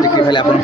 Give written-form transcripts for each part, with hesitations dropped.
देखिए पहले अपन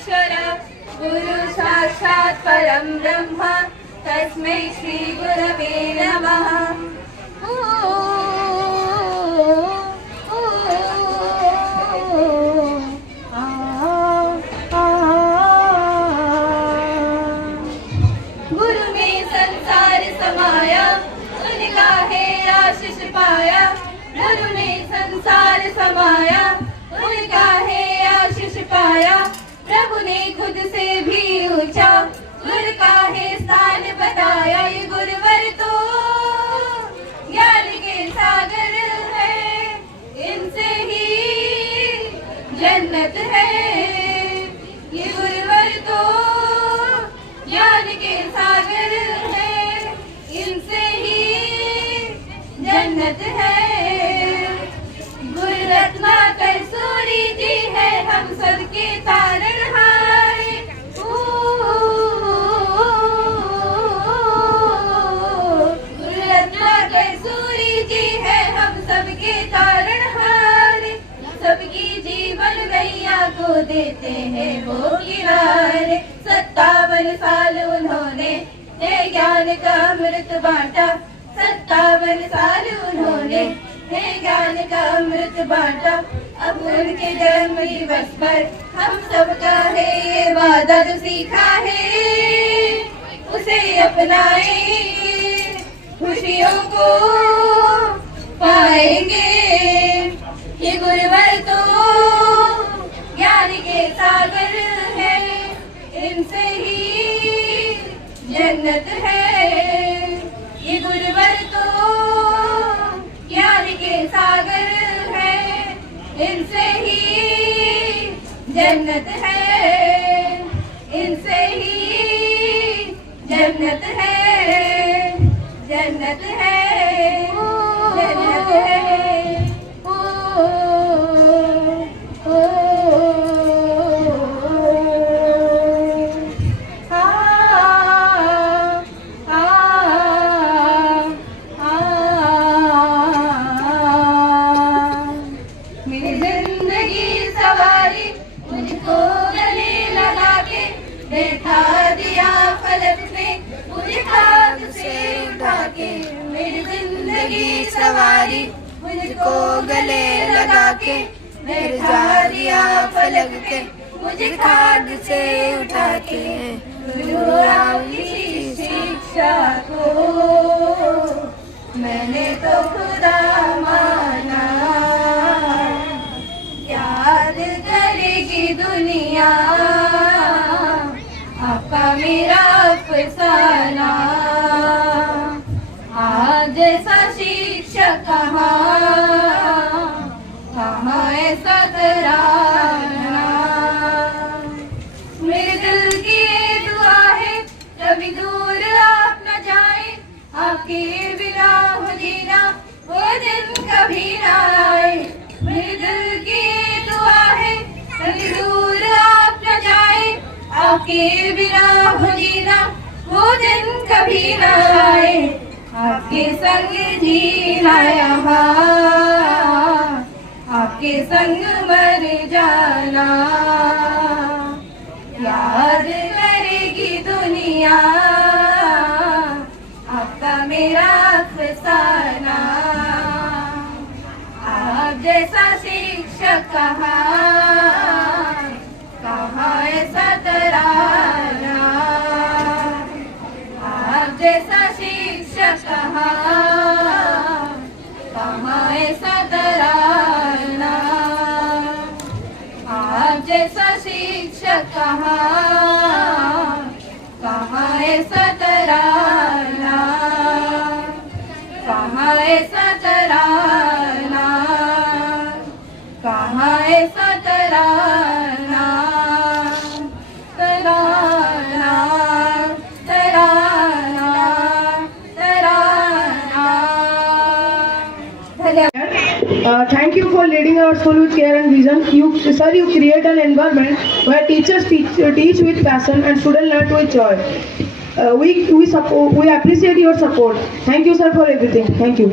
परमेश्वर गुरु साक्षात् परं ब्रह्म तस्मै श्री गुरवे नमः। गुरु में संसार समाया उनका है आशीष पाया। गुरु में संसार समाया उनका है आशीष पाया। प्रभु ने खुद से भी ऊंचा गुरु का है स्थान बताया। ये गुरुवर तो ज्ञान के सागर है, इनसे ही जन्नत है। ये गुरुवर तो ज्ञान के सागर है, इनसे ही जन्नत है। गुरु रत्ना कसूरी जी है हम सबके तारणहार। गुरु रत्ना कसूरी जी है हम सबके तारणहार। सबकी जीवन नैया को देते हैं वो किनारे। 57 साल उन्होंने ज्ञान का अमृत बांटा। 57 साल उन्होंने ज्ञान का अमृत बांटा। अब उनके जन्म दिवस पर हम सबका है ये वादा जो सीखा है उसे अपनाए, खुशियों को पाएंगे। ये गुरुवर तो ज्ञान के सागर है, इनसे ही जन्नत है। ये गुरुवर तो ज्ञान के सागर है, इनसे ही जन्नत है। इनसे ही जन्नत है, जन्नत है, जन्नत है। बैठा दिया फलक में मुझे खाक से उठा के। मेरी जिंदगी सवारी मुझको गले लगा के। बैठा दिया फलक पे मुझे खाक से उठा के। गुरु आपकी शिक्षा को मैंने तो खुदा माना। याद करेगी दुनिया आपका मेरा अफसाना। आज ऐसा शिक्षक कहाँ ऐसा तराना। मेरे दिल की ये दुआ है कभी दूर आप न जाए। आपके बिना हो जीना वो दिन कभी ना आए। मेरे दिल की ये दुआ है कभी दूर आप न जाए। आपके बिना हो जीना वो दिन कभी ना आए। आपके संग जीना यहाँ, आपके संग मर जाना। याद करेगी दुनिया आपका मेरा अफसाना। आप जैसा शिक्षक कहाँ ऐसा तराना। आप जैसा शिक्षक कहाँ ऐसा तराना। आप जैसा शिक्षक कहाँ ऐसा तराना। कहाँ ऐसा तराना। कहाँ ऐसा तराना। तराना तराना तराना। Thank you for leading our school with care and vision. Sir, you create an environment where teachers teach with passion and students learn with joy. We appreciate your support. Thank you, sir, for everything. Thank you.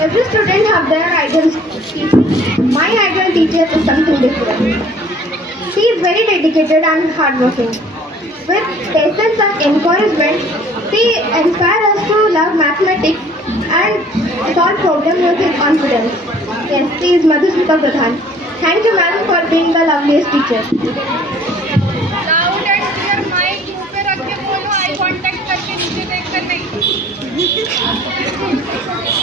Every student have their ideal teacher. My ideal teacher is something different. She is very dedicated and hardworking. With patience and encouragement, she inspires us to love mathematics and solve problems with confidence. Yes, she is Madhusmita Pradhan. Thank you, ma'am, for being the loveliest teacher. Loud and clear mic मुंह पे रख के बोलो, eye contact करके नीचे देखकर नहीं.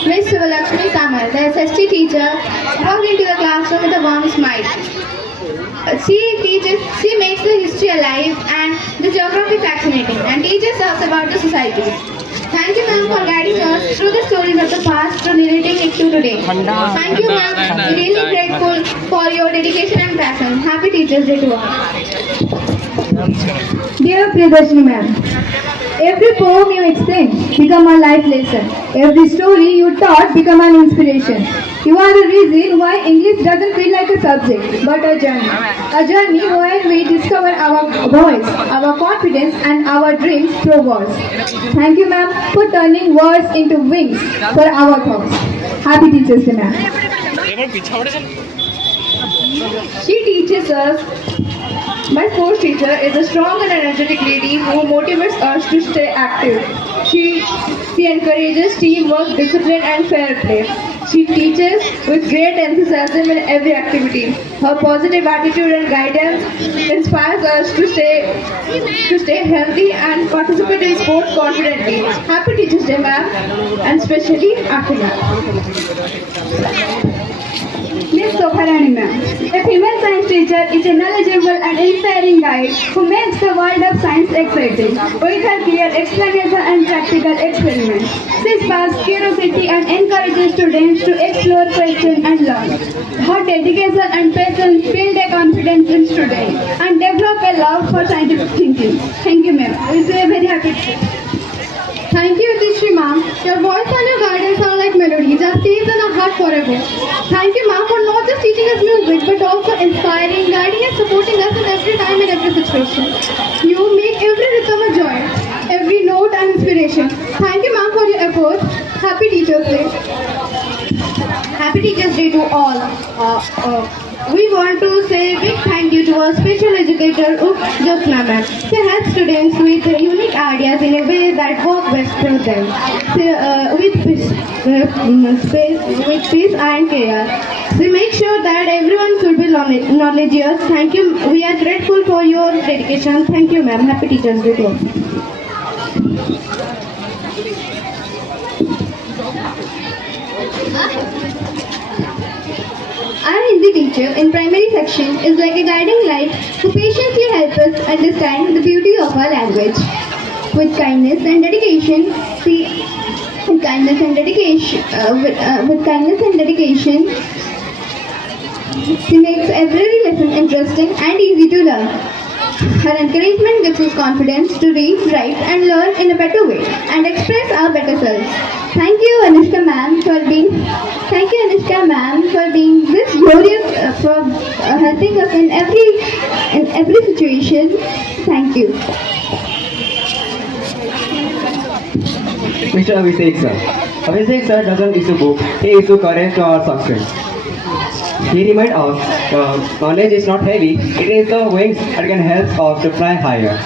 Miss Sivalakshmi Samal, the SST teacher, walked into the classroom with a warm smile. She makes the history alive and the geography fascinating and teaches us about the society. Thank you, ma'am, for guiding us through the stories of the past to narrating it to today. Thank you, ma'am. Really grateful for your dedication and passion. Happy Teachers Day to all. Dear Priyadarshini ma'am, every poem you explain become a life lesson. Every story you taught become an inspiration. You are the reason why English doesn't feel like a subject but a journey. A journey where we discover our voice, our confidence and our dreams through words. Thank you ma'am for turning words into wings for our thoughts. Happy Teachers Day ma'am. She teaches us. My sports teacher is a strong and energetic lady who motivates us to stay active. She encourages teamwork, discipline and fair play. She teaches with great enthusiasm in every activity. Her positive attitude and guidance inspires us to stay healthy and participate in sports confidently. Happy Teachers Day, ma'am, and especially after that. Miss Sopharani ma'am. A female science teacher is a knowledgeable and inspiring guide who makes the world of science exciting with her clear explanation and practical experiments. She sparks curiosity and encourages students to explore, question and learn. Her dedication and passion build a confidence in students and develop a love for scientific thinking. Thank you ma'am. We say a very happy day. Thank you, Udishri ma'am. Your voice and your guidance sound like melodies that stays in our heart forever. Thank you, ma'am, for not just teaching us music, but also inspiring, guiding and supporting us in every time and every situation. You make every rhythm a joy, every note an inspiration. Thank you, ma'am, for your efforts. Happy Teachers Day. Happy Teachers Day to all. We want to say a big thank you to our special educator, Jyotsna ma'am. She helps students with unique ideas in a way that work best for them. With peace and care. We make sure that everyone should be knowledgeable. Thank you. We are grateful for your dedication. Thank you, ma'am. Happy Teachers Day to all. Our Hindi teacher in primary section is like a guiding light who patiently helps us understand the beauty of our language. With kindness and dedication, with kindness and dedication, she makes every lesson interesting and easy to learn. Her encouragement gives us confidence to read, write and learn in a better way and express our better selves. Thank you Anushka ma'am for being this glorious, for helping us in every situation. Thank you. Mr. Abhishek sir. Abhishek sir doesn't issue book, he issue courage to our success. He reminds us knowledge is not heavy, it is the wings that can help us to fly higher.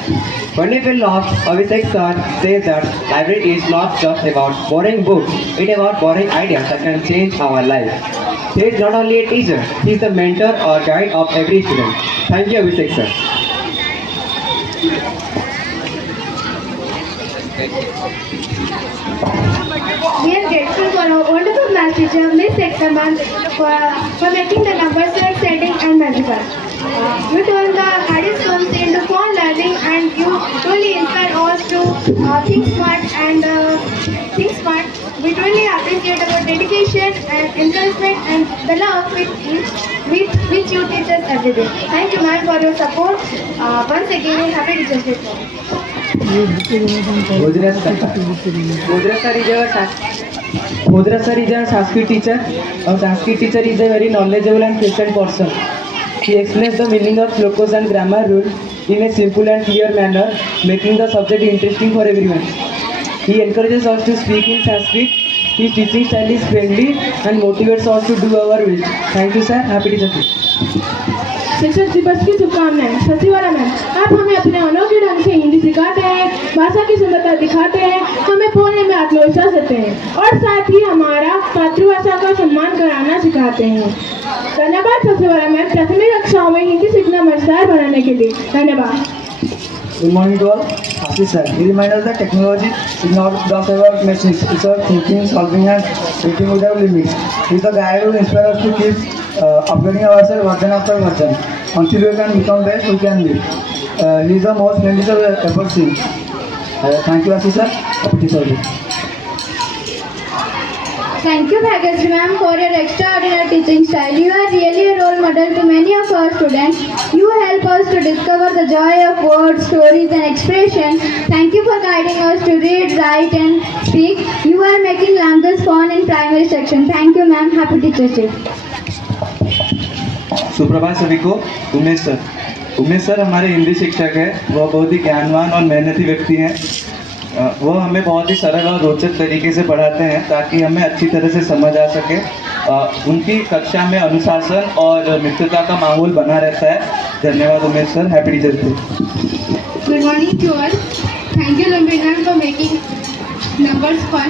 When we feel lost, Abhishek sir says that library is not just about borrowing books, it is about borrowing ideas that can change our life. He is not only a teacher, he is the mentor or guide of every student. Thank you Abhishek sir. We are grateful for our wonderful math teacher, Miss Ektaman, for making the numbers so exciting and magical. You turn the hardest concepts into fun learning and you truly inspire us to think smart and think smart. We truly appreciate our dedication and encouragement and the love with which you teach us every day. Thank you ma'am for your support. Once again, happy Teachers Day. Bodra sir is a Sanskrit teacher. A Sanskrit teacher is a very knowledgeable and patient person. He explains the meaning of slokas and grammar rules in a simple and clear manner, making the subject interesting for everyone. He encourages us to speak in Sanskrit. His teaching style is friendly and motivates us to do our wish. Thank you sir. Happy Teachers Day. शिक्षक दिवस की शुभकामनाएं। सचिवालय ma'am, आप हमें अपने अनोखे ढंग से हिंदी सिखाते हैं, भाषा की सुंदरता दिखाते हैं, हमें बोलने में आत्मविश्वास देते हैं और साथ ही हमारा मातृभाषा का सम्मान कराना सिखाते हैं। धन्यवाद सचिवालय मैम, प्राथमिक कक्षाओं में हिंदी सीखना मजेदार बनाने के लिए। धन्यवाद। Good morning to all. Ashish sir, he reminds us that technology is not just about machines. It's about thinking, solving and creating without limits. He's the guy who inspires us to keep upgrading ourselves version after version. Until we can become best, we can be. He's the most friendly sir I've ever seen. Thank you Ashish sir. Happy service. Thank you, Bhagyashree ma'am, for your extraordinary teaching style. You are really a role model to many of our students. You help us to discover the joy of words, stories and expression. Thank you for guiding us to read, write and speak. You are making language fun in primary section. Thank you ma'am. Happy Teachers Day. सुप्रभात सभी को। Umesh sir हमारे हिंदी शिक्षक है। वह बहुत ही ज्ञानवान और मेहनती व्यक्ति हैं। वो हमें बहुत ही सरल और रोचक तरीके से पढ़ाते हैं ताकि हमें अच्छी तरह से समझ आ सके। उनकी कक्षा में अनुशासन और मित्रता का माहौल बना रहता है। धन्यवाद Umesh sir. Happy teachers day. Good morning to all. Thank you, Lumbi ma'am, for making numbers fun.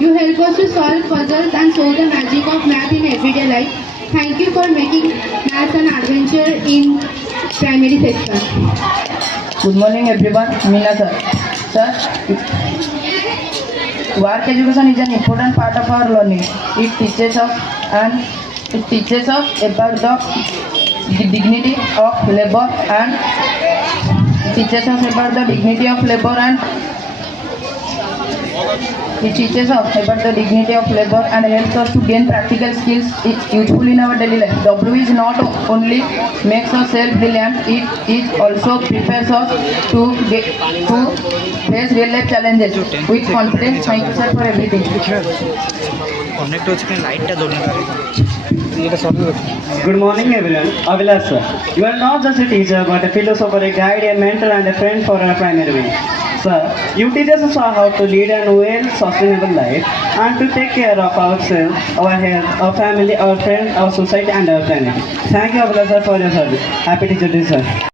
You help us to solve puzzles and show the magic of math in everyday life. Thank you for making math an adventure in primary section. Good morning everyone. Meena sir. Sir, work education is an important part of our learning. It teaches us about the dignity of labor and helps us to gain practical skills useful in our daily life. W is not only makes us self-reliant, it also prepares us to face real life challenges with confidence. Thank you sir for everything. Connect हो चुके light टा जोड़ने Good morning everyone. Avilash sir. You are not just a teacher but a philosopher, a guide, a mentor and a friend for our primary wing. Sir, you teach us how to lead a well sustainable life and to take care of ourselves, our health, our family, our friends, our society and our planet. Thank you Avilash sir for your service. Happy Teacher Day sir.